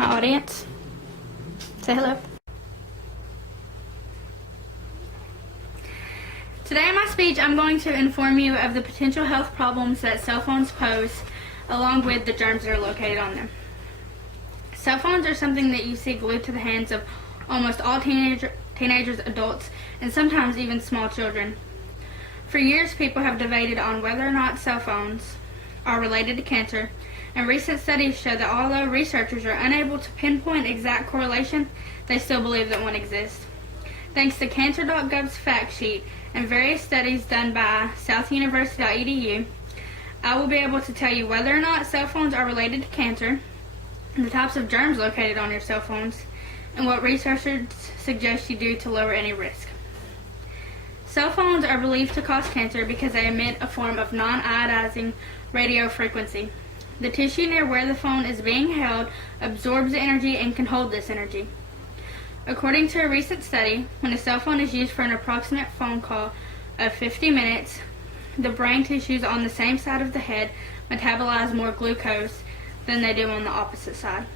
my audience. Say hello. Today in my speech, I'm going to inform you of the potential health problems that cell phones pose, along with the germs that are located on them. Cell phones are something that you see glued to the hands of almost all teenagers, adults, and sometimes even small children. For years, people have debated on whether or not cell phones are related to cancer, and recent studies show that although researchers are unable to pinpoint exact correlation, they still believe that one exists. Thanks to Cancer.gov's fact sheet and various studies done by southuniversity.edu, I will be able to tell you whether or not cell phones are related to cancer, the types of germs located on your cell phones, and what researchers suggest you do to lower any risk. Cell phones are believed to cause cancer because they emit a form of non-ionizing radio frequency. The tissue near where the phone is being held absorbs the energy and can hold this energy. According to a recent study, when a cell phone is used for an approximate phone call of 50 minutes, the brain tissues on the same side of the head metabolize more glucose than they do on the opposite side.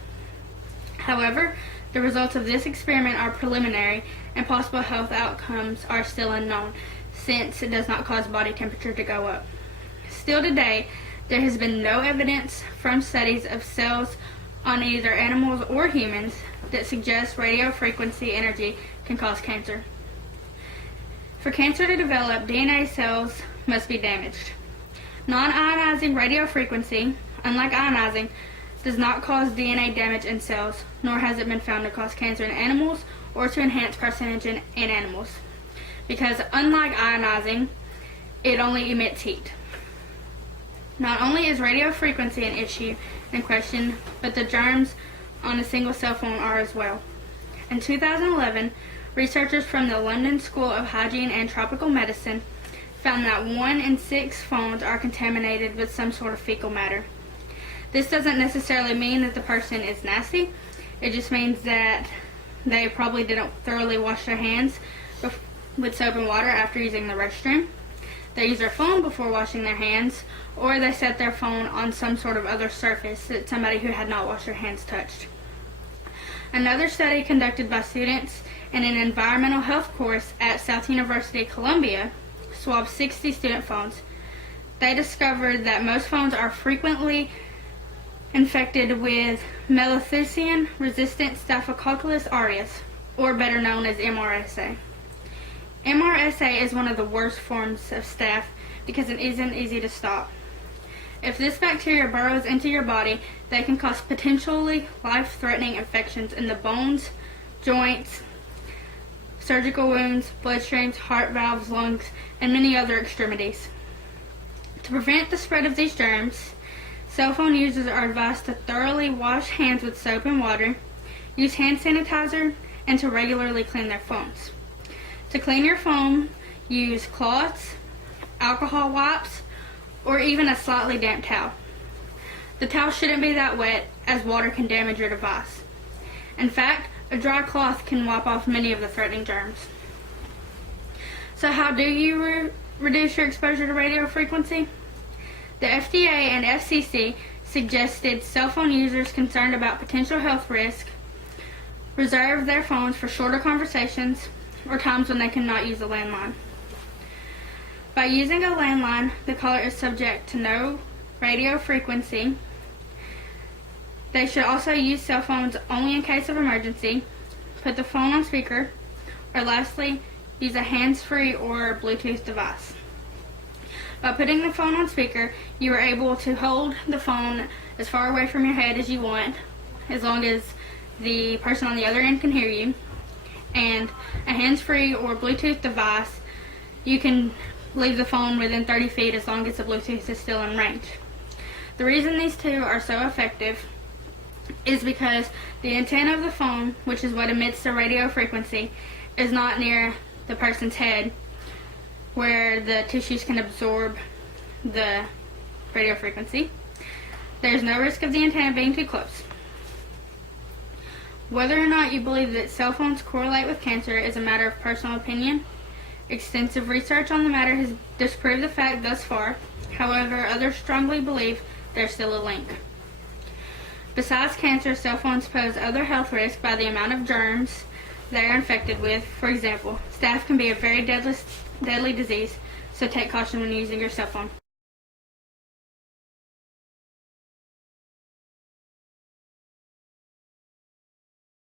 However, the results of this experiment are preliminary, and possible health outcomes are still unknown, since it does not cause body temperature to go up. Still today, there has been no evidence from studies of cells on either animals or humans that suggest radio frequency energy can cause cancer. For cancer to develop, DNA cells must be damaged. Non-ionizing radio frequency, unlike ionizing, does not cause DNA damage in cells, nor has it been found to cause cancer in animals or to enhance carcinogen in animals, because unlike ionizing, it only emits heat. Not only is radio frequency an issue in question, but the germs on a single cell phone are as well. In 2011, researchers from the London School of Hygiene and Tropical Medicine found that 1 in 6 phones are contaminated with some sort of fecal matter. This doesn't necessarily mean that the person is nasty. It just means that they probably didn't thoroughly wash their hands with soap and water after using the restroom. They use their phone before washing their hands, or they set their phone on some sort of other surface that somebody who had not washed their hands touched. Another study conducted by students in an environmental health course at South University Columbia swabbed 60 student phones. They discovered that most phones are frequently infected with Melifluxian-resistant Staphylococcus aureus, or better known as MRSA. MRSA is one of the worst forms of staph because it isn't easy to stop. If this bacteria burrows into your body, they can cause potentially life-threatening infections in the bones, joints, surgical wounds, bloodstreams, heart valves, lungs, and many other extremities. To prevent the spread of these germs, cell phone users are advised to thoroughly wash hands with soap and water, use hand sanitizer, and to regularly clean their phones. To clean your phone, use cloths, alcohol wipes, or even a slightly damp towel. The towel shouldn't be that wet, as water can damage your device. In fact, a dry cloth can wipe off many of the threatening germs. So how do you reduce your exposure to radio frequency? The FDA and FCC suggested cell phone users concerned about potential health risk reserve their phones for shorter conversations or times when they cannot use a landline. By using a landline, the caller is subject to no radio frequency. They should also use cell phones only in case of emergency, put the phone on speaker, or lastly, use a hands-free or Bluetooth device. By putting the phone on speaker, you are able to hold the phone as far away from your head as you want, as long as the person on the other end can hear you. And a hands-free or Bluetooth device, you can leave the phone within 30 feet as long as the Bluetooth is still in range. The reason these two are so effective is because the antenna of the phone, which is what emits the radio frequency, is not near the person's head, where the tissues can absorb the radio frequency. There's no risk of the antenna being too close. Whether or not you believe that cell phones correlate with cancer is a matter of personal opinion. Extensive research on the matter has disproved the fact thus far. However, others strongly believe there's still a link. Besides cancer, cell phones pose other health risks by the amount of germs they are infected with. For example, staph can be a very deadly disease, so take caution when using your cell phone.